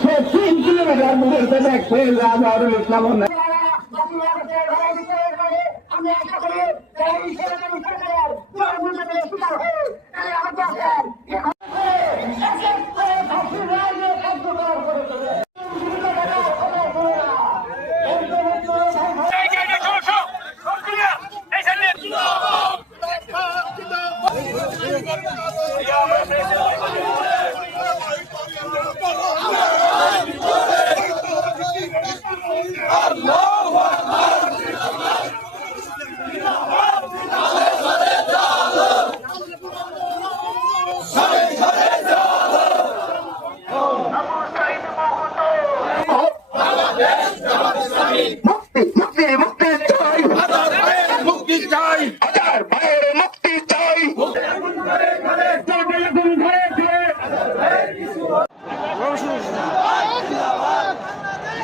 সে 3 kilometre দূরে দেখছে আজহারুল ইসলাম আমি আশা করি এই সরকারি সরকার দুর্নীতির শিকার হয়ে আমাদের